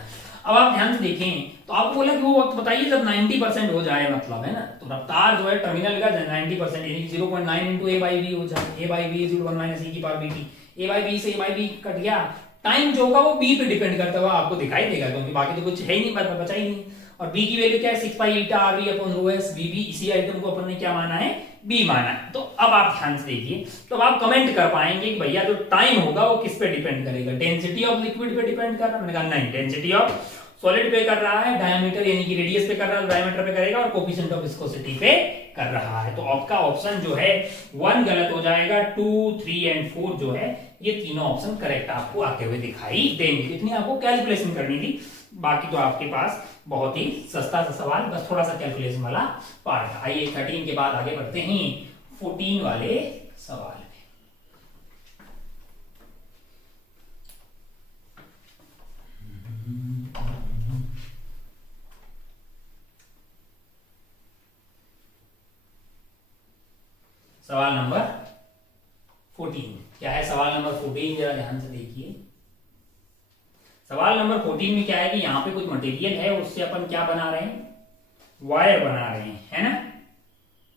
अब आप ध्यान से देखें तो आपको बोला कि वो वक्त बताइए जब 90% हो जाए, मतलब है ना, तो रफ्तार जो है टर्मिनल का 90% यानी 0.9 इंटू a बाई b हो जाए, a by b is 1 minus e की power bt, a by b से a बाई b कट गया। टाइम जो होगा वो b पे डिपेंड करता हुआ आपको दिखाई देगा, क्योंकि बाकी तो कुछ है ही नहीं, बचा ही नहीं। और बी की वैल्यू क्या है 6 pi eta R V upon rho S V B, इसी आइटम को अपन ने क्या माना है, बी माना है। तो अब आप ध्यान से देखिए, तो अब आप कमेंट कर पाएंगे कि भैया जो टाइम होगा वो किस पे डिपेंड करेगा, डेंसिटी ऑफ लिक्विड पे डिपेंड कर रहा है। मैंने कहा नहीं, डेंसिटी ऑफ सॉलिड पे कर रहा है, डायमीटर यानी कि रेडियस पे कर रहा है, डायमीटर पे करेगा, और कोफिशिएंट ऑफ विस्कोसिटी पे कर रहा है। तो आपका ऑप्शन जो है 1 गलत हो जाएगा, 2, 3 एंड 4 जो है ये तीनों ऑप्शन करेक्ट आपको आते हुए दिखाई देंगे। इतनी आपको कैलकुलेशन करनी थी, बाकी तो आपके पास बहुत ही सस्ता सा सवाल, बस थोड़ा सा कैलकुलेशन वाला पार्ट। आइए 13 के बाद आगे बढ़ते हैं 14 वाले सवाल। सवाल नंबर 14 क्या है, सवाल नंबर 14 जरा ध्यान से देखिए। सवाल नंबर 14 में क्या है कि यहाँ पे कुछ मटेरियल है, उससे अपन क्या बना रहे हैं, वायर बना रहे हैं, है ना।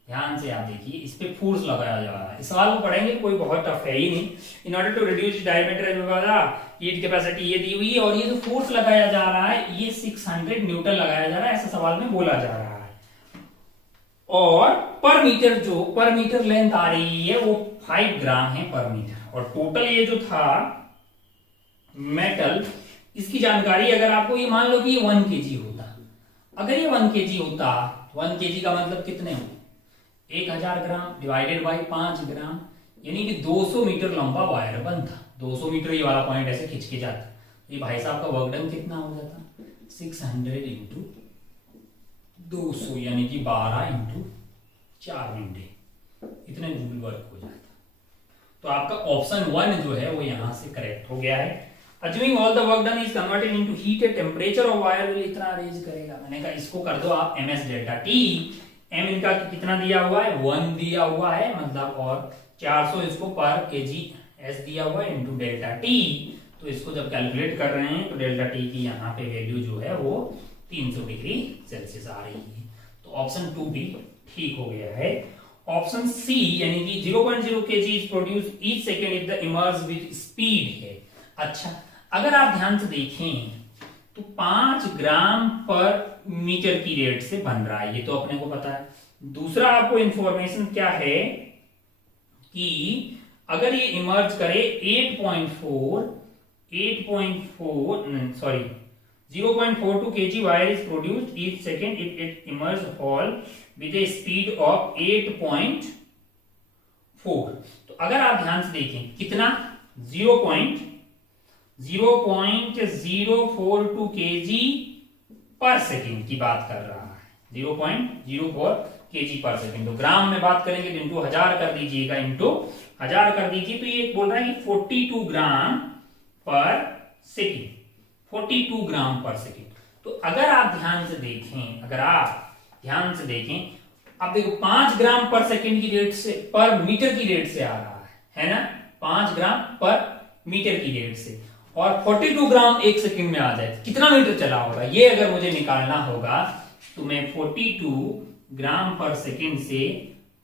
ध्यान से आप देखिए, इस पे फोर्स लगाया जा रहा है। इस सवाल को पढ़ेंगे, कोई बहुत टफ है ही नहीं। In order to reduce diameter heat capacity ये दी हुई है, और ये जो फोर्स लगाया जा रहा है ये 600 न्यूटन लगाया जा रहा है, ऐसा सवाल में बोला जा रहा है। और पर मीटर जो पर मीटर लेंथ आ रही है वो 5 ग्राम है पर मीटर। और टोटल ये जो था मेटल, इसकी जानकारी अगर आपको, ये मान लो कि ये 1 kg होता, अगर ये 1 kg होता, 1 kg का मतलब कितने हो, 1000 ग्राम डिवाइडेड बाई 5 ग्राम, यानी कि 200 मीटर लंबा वायर बनता। 200 मीटर ये वाला पॉइंट ऐसे खिंच के जाता, ये भाई साहब का वर्क डन कितना हो जाता, 600 इंटू 200 यानी कि 12 इंटू 4 घंटे, इतने जूल वर्क हो जाता। तो आपका ऑप्शन 1 जो है वो यहां से करेक्ट हो गया है। Assuming all the work done is converted into heat, temperature of wire will इतना रेंज करेगा। मैंने कहा इसको कर दो आप ms डेल्टा टी, m इनका कितना दिया हुआ है 1 दिया हुआ है मतलब, और 400 इसको पर kg s दिया हुआ है इंटू डेल्टा टी। तो इसको जब कैलकुलेट कर रहे हैं तो डेल्टा टी की यहाँ पे वैल्यू जो है वो 300 डिग्री सेल्सियस आ रही है। तो ऑप्शन 2 भी ठीक हो गया है। ऑप्शन सी यानी कि 0.0 kg is produce each second if the emerge with speed है। अच्छा, अगर आप ध्यान से देखें तो 5 ग्राम पर मीटर की रेट से बन रहा है, ये तो अपने को पता है। दूसरा आपको इंफॉर्मेशन क्या है कि अगर ये इमर्ज करे 0.42 kg wire is produced each second if it emerge whole with a speed of 8.4। तो अगर आप ध्यान से देखें कितना 0.042 kg पर सेकेंड की बात कर रहा है, 0.04 kg पर सेकेंड। तो ग्राम में बात करेंगे तो इंटू 1000 कर दीजिएगा, इंटू 1000 कर दीजिए, तो ये बोल रहा है कि 42 ग्राम पर सेकेंड, 42 ग्राम पर सेकेंड। तो अगर आप ध्यान से देखें, अब देखो 5 ग्राम पर सेकेंड की रेट से, पर मीटर की रेट से आ रहा है ना, 5 ग्राम पर मीटर की रेट से, और 42 ग्राम एक सेकंड में आ जाए, कितना मीटर चला होगा ये अगर मुझे निकालना होगा तो मैं 42 ग्राम पर सेकंड से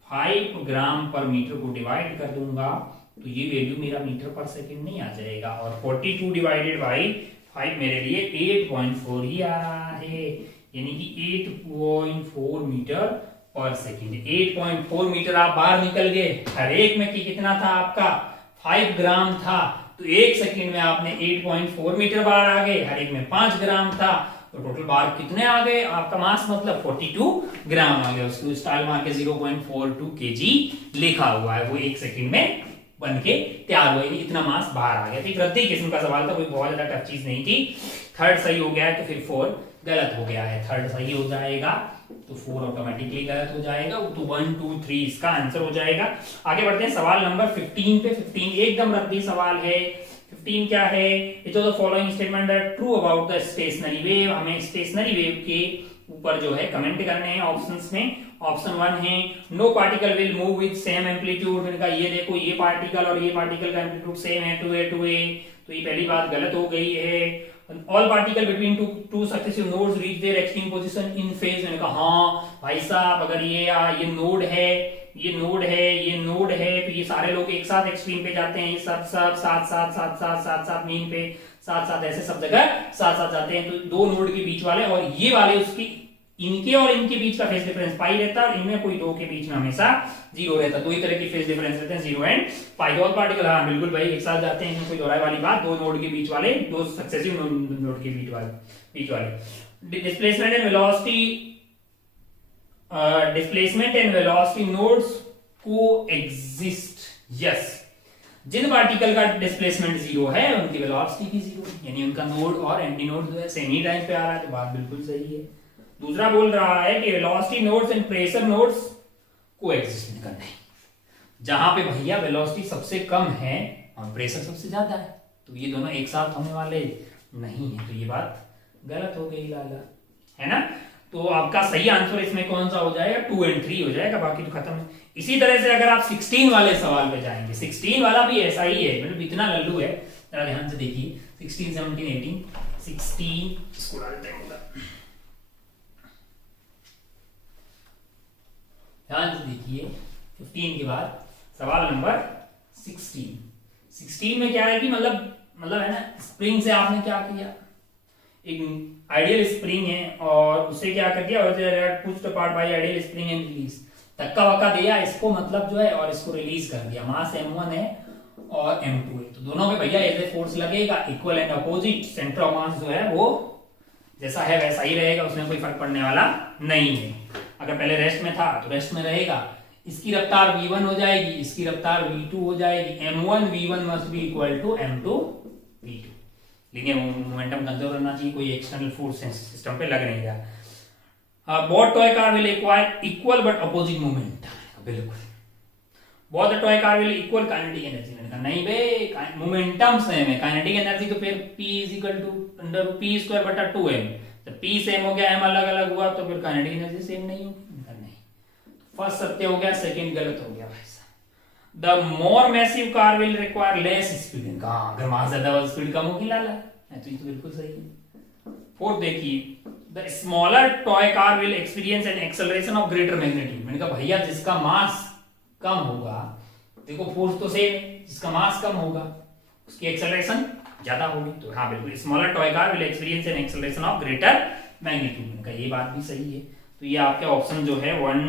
5 ग्राम पर मीटर को डिवाइड कर दूंगा, तो ये वैल्यू मेरा मीटर पर सेकंड नहीं आ जाएगा, और 42 डिवाइडेड बाई 5 मेरे लिए 8.4 ही आ रहा है, यानी कि 8.4 मीटर पर सेकंड। 8.4 मीटर आप बाहर निकल गए, हर एक में कितना था आपका 5 ग्राम था, तो एक सेकंड में आपने 8.4 मीटर बाहर आ गए, हर एक में 5 ग्राम था, तो टोटल बाहर कितने आ गए, आपका मास मतलब 42 ग्राम आ गया। उसको स्टाइल मार के 0.42 kg लिखा हुआ है, वो एक सेकंड में बन के तैयार हुआ, इतना मास बाहर आ गया। तो रद्दी किस्म का सवाल था, कोई बहुत ज्यादा टफ चीज नहीं थी। थर्ड सही हो गया है तो फिर 4 गलत हो गया है, थर्ड सही हो जाएगा तो 4 ऑटोमेटिकली गलत हो जाएगा, तो 1 2 3 इसका आंसर हो जाएगा। आगे बढ़ते हैं सवाल नंबर 15 पे। 15 एकदम रद्दी सवाल है। 15 क्या है, it was the following statement that true about the stationary wave. हमें स्टेशनरी वेव के ऊपर जो है कमेंट करने हैं ऑप्शंस में। ऑप्शन 1 है no particle will move with same amplitude. मैंने कहा ये देखो, ये पार्टिकल और ये पार्टिकल का एम्पलीट्यूड सेम है, 2a 2a, तो ये पहली बात गलत हो गई है। All particle between two successive nodes reach their extreme position in phase. मैंने कहा हाँ भाई साहब, अगर ये नोड है, ये नोड है, ये नोड है, तो ये सारे लोग एक साथ एक्सट्रीम पे जाते हैं, ये सब साथ साथ मीन पे साथ साथ ऐसे सब जगह साथ साथ जाते हैं, तो दो नोड के बीच वाले और ये वाले उसकी इनके और इनके बीच का फेज डिफरेंस पाई रहता है और इनमें कोई दो के बीच में हमेशा जीरो रहता है। दो ही तरह की फेज डिफरेंस रहते हैं, जीरो एंड पाई। दो पार्टिकल, हाँ बिल्कुल भाई, एक साथ जाते हैं, इसमें कोई दोहराए वाली बात। दो नोड के बीच वाले, दो सक्सेसिव नोड के बीच वाले displacement and velocity, displacement and velocity nodes को एग्जिस्ट। यस, जिन पार्टिकल का डिस्प्लेसमेंट जीरो है उनकी वेलोसिटी भी जीरो, यानी उनका नोड और एंटी नोड जो है सेम ही टाइम पे आ रहा है, तो बात बिल्कुल सही है। दूसरा बोल रहा है कि velocity nodes and pressure nodes को एग्जिस्ट नहीं करना है, जहां पे भैया वेलोसिटी सबसे कम है और प्रेशर सबसे ज्यादा है, तो ये दोनों एक साथ होने वाले नहीं है, तो ये बात गलत हो गई लाला, है ना। तो आपका सही आंसर इसमें कौन सा हो जाएगा, 2 और 3 हो जाएगा, बाकी तो खत्म है। इसी तरह से अगर आप 16 वाले सवाल पे जाएंगे, 16 वाला भी ऐसा ही है, मतलब इतना लल्लू है, जरा ध्यान से देखिए। 16, 17, 18, 16 इसको डालते हैं, ध्यान से देखिए। 15 के बाद सवाल नंबर 16 में क्या है कि मतलब है ना, स्प्रिंग से आपने क्या किया, एक आइडियल स्प्रिंग है और उसे क्या कर दिया, push the part by ideal spring and release, धक्का वक्का दिया इसको, मतलब जो है, और इसको रिलीज कर दिया। मास m1 है और m2 है, तो दोनों में भैया ऐसे फोर्स लगेगा, equal and opposite. Centre of mass जो है वो जैसा है वैसा ही रहेगा, उसमें कोई फर्क पड़ने वाला नहीं है। अगर पहले रेस्ट में था तो रेस्ट में रहेगा, इसकी रफ्तार v1 हो जाएगी, इसकी रफ्तार v2 हो जाएगी। m1 v1 must be equal to m2 v2, लेकिन मोमेंटम कंजर्व रहना चाहिए, कोई एक्सटर्नल फोर्स सिस्टम पे लग नहीं रहा। Both toy car will acquire equal but opposite moment, बिल्कुल। Both the toy car will equal kinetic energy, मैंने कहा नहीं बे, मोमेंटम सेम है, काइनेटिक एनर्जी तो फिर p is equal to under p square बटा 2m, जब p सेम हो गया, m अलग अलग हुआ, तो फिर काइनेटिक एनर्जी सेम नहीं होगी, नहीं। फर्स्ट सत्य हो गया, सेकंड गलत हो गया भाई साहब। The more massive car will require less speed, कहां, अगर मास ज्यादा हो स्पीड कम होगी लाला, तो ये तो बिल्कुल सही है। फोर्थ देखिए, the smaller toy car will experience an acceleration of greater magnitude. मैंने कहा भैया जिसका मास कम होगा, देखो फोर्स तो सेम है, जिसका मास कम होगा उसकी एक्सेलरेशन ज्यादा होगी, तो हाँ बिल्कुल, smaller toy car will experience an acceleration of greater magnitude. मैंने कहा ये बात भी सही है, तो ये आपके ऑप्शन जो है 1,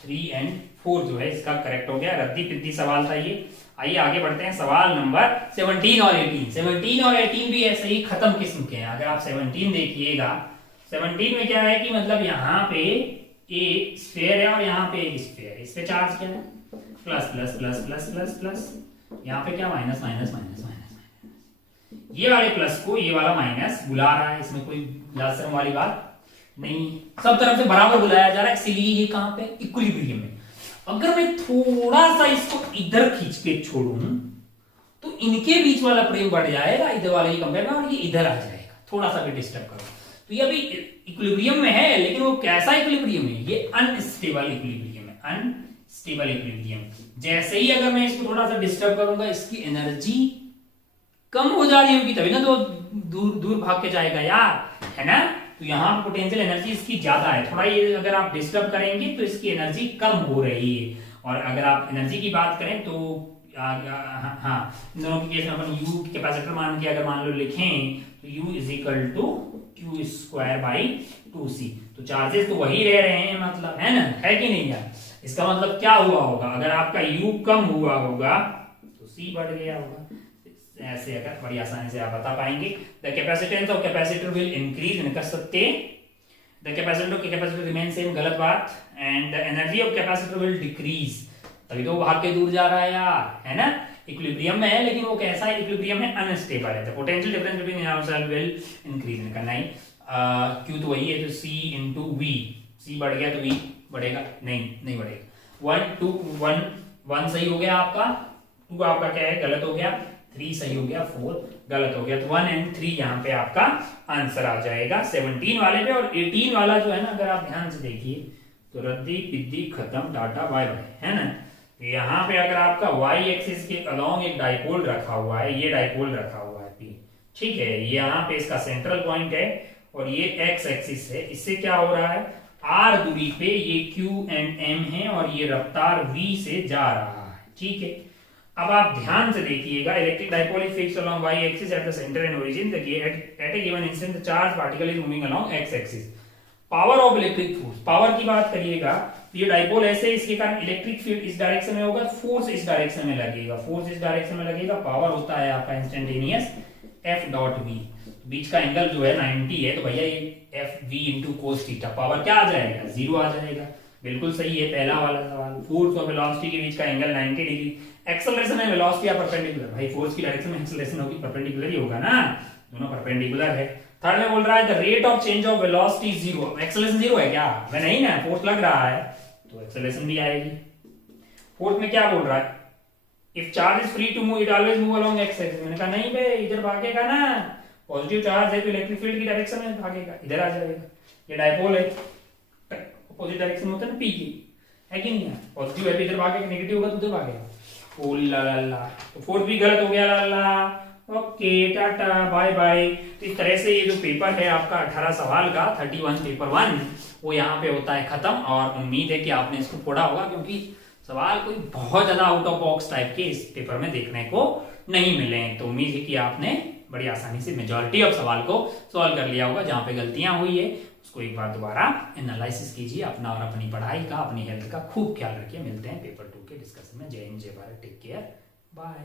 3 एंड 4 जो है इसका करेक्ट हो गया। रद्दी पिद्दी सवाल था ये। आइए आगे बढ़ते हैं, सवाल नंबर 17 और 18। 17 और 18 भी ऐसे ही खत्म किस्म के हैं। अगर आप 17 देखिएगा, 17 में क्या है कि मतलब यहाँ पे एक स्फीयर है और यहाँ पे एक स्फीयर है, इस पे चार्ज क्या है, plus plus plus plus plus plus, यहाँ पे क्या, माइनस माइनस माइनस माइनस। ये वाले प्लस को ये वाला माइनस बुला रहा है, इसमें कोई लाशर्म वाली बात नहीं, सब तरफ से बराबर बुलाया जा रहा है, इसीलिए ये कहां पे, इक्विलिब्रियम में। अगर मैं थोड़ा सा इसको इधर खींच के छोड़ूं तो इनके बीच वाला प्रेम बढ़ जाएगा इधर वाले ही कंपेयर में, और ये इधर आ जाएगा, थोड़ा सा भी डिस्टर्ब करो तो ये अभी इक्विलिब्रियम में है, लेकिन वो कैसा इक्विलिब्रियम है, ये अनस्टेबल इक्विलिब्रियम है, अनस्टेबल इक्विलिब्रियम। जैसे ही अगर मैं इसको थोड़ा सा डिस्टर्ब करूंगा, इसकी एनर्जी कम हो जा रही होगी, तभी ना तो दूर दूर भाग के जाएगा यार, है ना। तो यहाँ पोटेंशियल एनर्जी इसकी ज्यादा है, थोड़ा ये अगर आप डिस्टर्ब करेंगे तो इसकी एनर्जी कम हो रही है। और अगर आप एनर्जी की बात करें तो हाँ, दोनों के केस में अपन U कैपेसिटर मान के अगर मान लो लिखें तो U is equal to Q square by 2C, तो चार्जेस तो वही रह रहे हैं, मतलब है ना, है कि नहीं यार। इसका मतलब क्या हुआ होगा, अगर आपका U कम हुआ होगा तो C बढ़ गया होगा। ऐसे अगर बड़ी आसानी से आप बता पाएंगे। The capacitance of capacitor will increase, इनका सत्य, द कैपेसिटर के कैपेसिटर रिमेन सेम, गलत बात। And the energy of capacitor will decrease, तभी तो वो भाग के दूर जा रहा है यार, है ना। इक्विलिब्रियम में है, लेकिन वो कैसा है, इक्विलिब्रियम में अनस्टेबल है। The potential difference between inertial will increase, इनका नहीं, Q तो वही है, तो C इंटू V, C बढ़ गया तो V बढ़ेगा, नहीं बढ़ेगा। 1 2 1 सही हो गया आपका, 2 आपका क्या है, गलत हो गया, 3 सही हो गया, 4 गलत हो गया, तो 1 और 3 यहाँ पे आपका आंसर आ जाएगा 17 वाले पे। और 18 वाला जो है ना, अगर आप ध्यान से देखिए तो रद्दी पिद्दी खत्म, टाटा बाय बाय, है ना। तो यहाँ पे अगर आपका y एक्सिस के अलोंग एक डाइपोल रखा हुआ है, ये डाइपोल रखा हुआ है P, ठीक है, ये यहाँ पे इसका सेंट्रल पॉइंट है और ये x एक्सिस है। इससे क्या हो रहा है, r दूरी पे ये Q एंड M है और ये रफ्तार v से जा रहा है, ठीक है। अब आप ध्यान से देखिएगा, electric dipole is fixed along y axis at the centre and origin, the at a given instant the charge particle is moving along x axis. Power of electric force, power की बात करिएगा, ये डाइपोल ऐसे, इसके कारण electric field इस direction में होगा, फोर्स इस डायरेक्शन में लगेगा, फोर्स इस डायरेक्शन में लगेगा, पावर होता है आपका इंस्टेंटेनियस F डॉट v, बीच का एंगल जो है 90 है, तो भैया ये F V into cos theta, power क्या आ जाएगा, 0 आ जाएगा। बिल्कुल सही है पहला वाला सवाल। फोर्स और वेलोसिटी के बीच का एंगल 90 डिग्री, एक्सेलरेशन है वेलोसिटी या परपेंडिकुलर, भाई फोर्स की डायरेक्शन में एक्सेलरेशन होगी, परपेंडिकुलर ही होगा ना, दोनों परपेंडिकुलर है। थर्ड में बोल रहा है the rate of change of velocity is 0, acceleration 0 है क्या, मैं नहीं ना, फोर्स लग रहा है तो एक्सेलरेशन भी आएगी। फोर्थ में क्या बोल रहा है, if charge is free to move it always move along X axis, मैंने कहा नहीं बे, इधर भागेगा ना, पॉजिटिव चार्ज है तो इलेक्ट्रिक फील्ड की डायरेक्शन में भागेगा, इधर आ जाएगा। ये डायपोल है, अपोजिट डायरेक्शन होता है ना पी की, है कि नहीं है, पॉजिटिव है तो इधर भागेगा, नेगेटिव होगा तो उधर भागेगा। ओ ला ला ला, तो फोर्थ भी गलत हो गया, ला ला। Okay tata bye bye. तो इस तरह से ये जो पेपर है आपका 18 सवाल का 31 पेपर 1 वो यहाँ पे होता है खत्म, और उम्मीद है कि आपने इसको पढ़ा होगा, क्योंकि सवाल कोई बहुत ज्यादा आउट ऑफ बॉक्स टाइप के इस पेपर में देखने को नहीं मिले हैं। तो उम्मीद है कि आपने बड़ी आसानी से मेजॉरिटी ऑफ सवाल को सॉल्व कर लिया होगा। जहां पे गलतियां हुई है उसको एक बार दोबारा एनालिसिस कीजिए, अपना और अपनी पढ़ाई का, अपनी हेल्थ का खूब ख्याल रखिए। मिलते हैं पेपर 2 के डिस्कशन में। जय हिंद, जय भारत, टेक केयर, बाय।